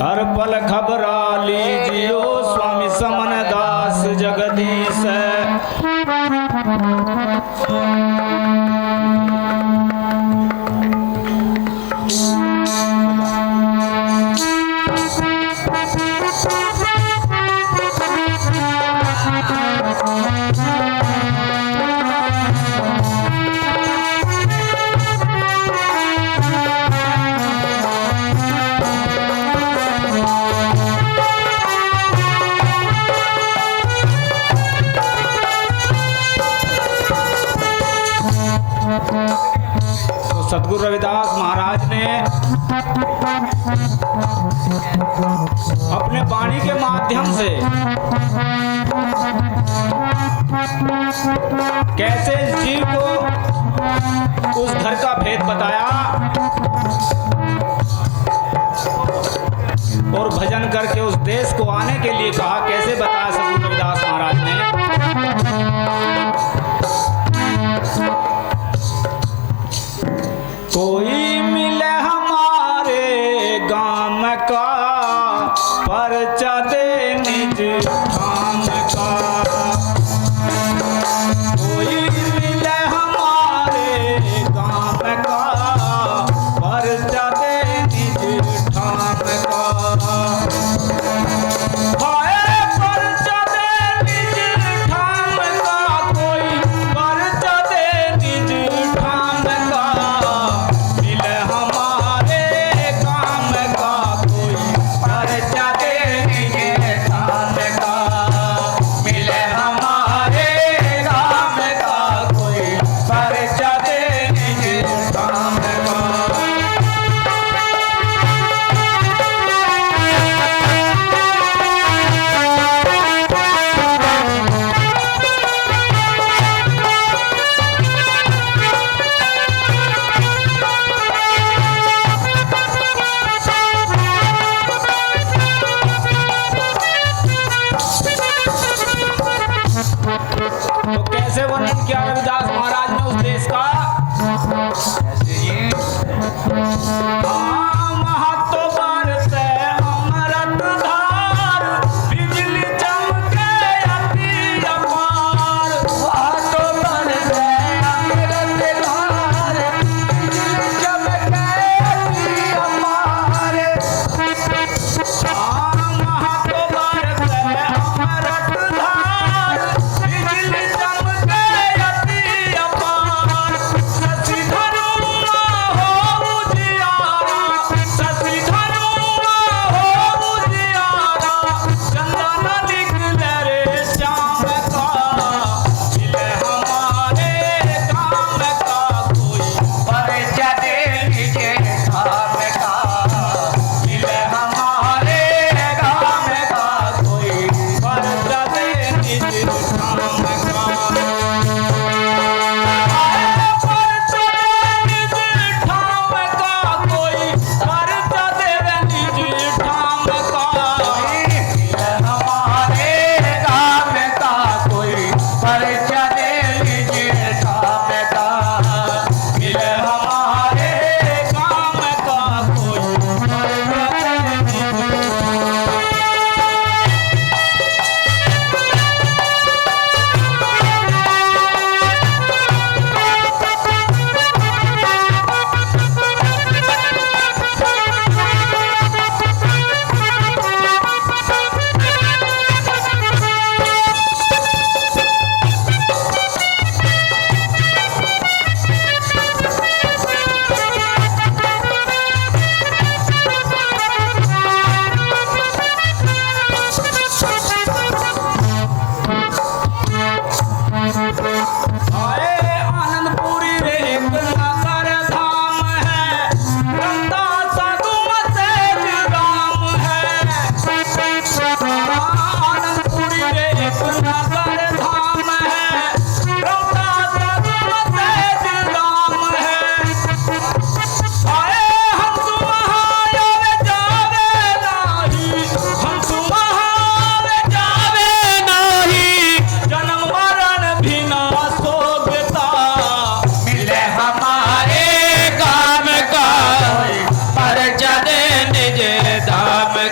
हर पल खबरा लीजियो स्वामी समन दास जगदीश। सतगुरु रविदास महाराज ने अपने वाणी के माध्यम से कैसे जीव को उस घर का भेद बताया और भजन करके उस देश को आने के लिए कहा। कैसे बताया सतगुरु रविदास महाराज ने? कोई मिले हमारे गांव का परचा दे निज धाम का। कोई मिले हमारे गांव का परचा दे निज धाम का। हाय परचा दे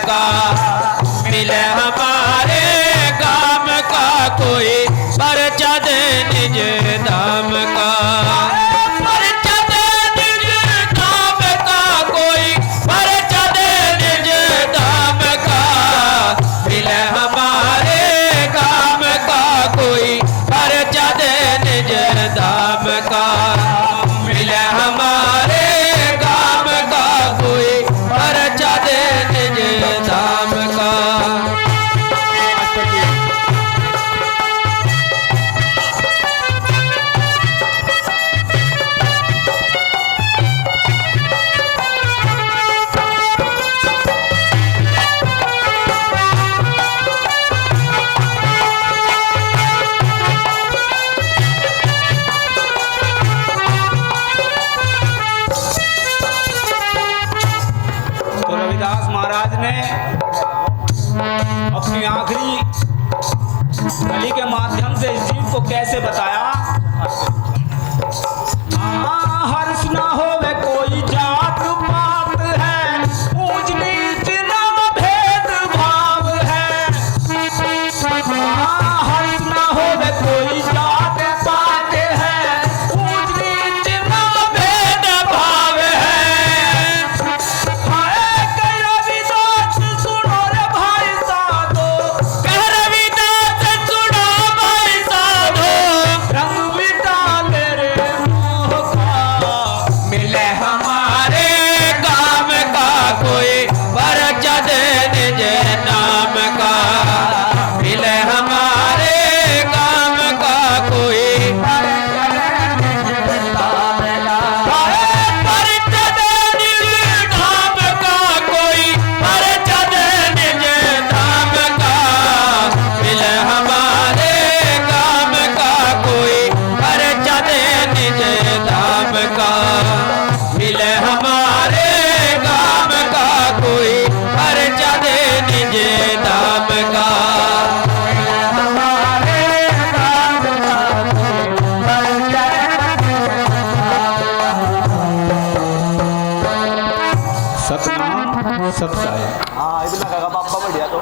का मिले हमारे काम का कोई परचा दे निज धाम का परचा दे निज धाम का कोई परचा दे निज धाम का मिले हमारे काम का कोई परचा दे निज धाम का मिले हमारे काम का कोई परचा दे निज धाम का। तो रविदास महाराज ने अपनी आखिरी कली के माध्यम से इस जीव को कैसे बताया। हर्ष ना होवे कोई जात पात है, ऊंच नीच ना भेद भाव है। हर्ष ना होवे कोई जात पात है, ऊंच नीच ना भेद भाव है। हाय कह रविदास सुनो रे भाई साधो, कह रविदास सुनो भाई साधो रंग मिटा ले रे मोह का। मिले हमारे काम का कोई परचा दे निज नाम का मिले हमारे काम का कोई परचा दे निज धाम का कोई परचा दे निज धाम का मिले हमारे काम का कोई परचा दे निज धाम का मिले हमारे काम का कोई परचा दे निज धाम का हमारे काम का सतनाम सतसाय। हाँ, itu nak kakak papa dia tu.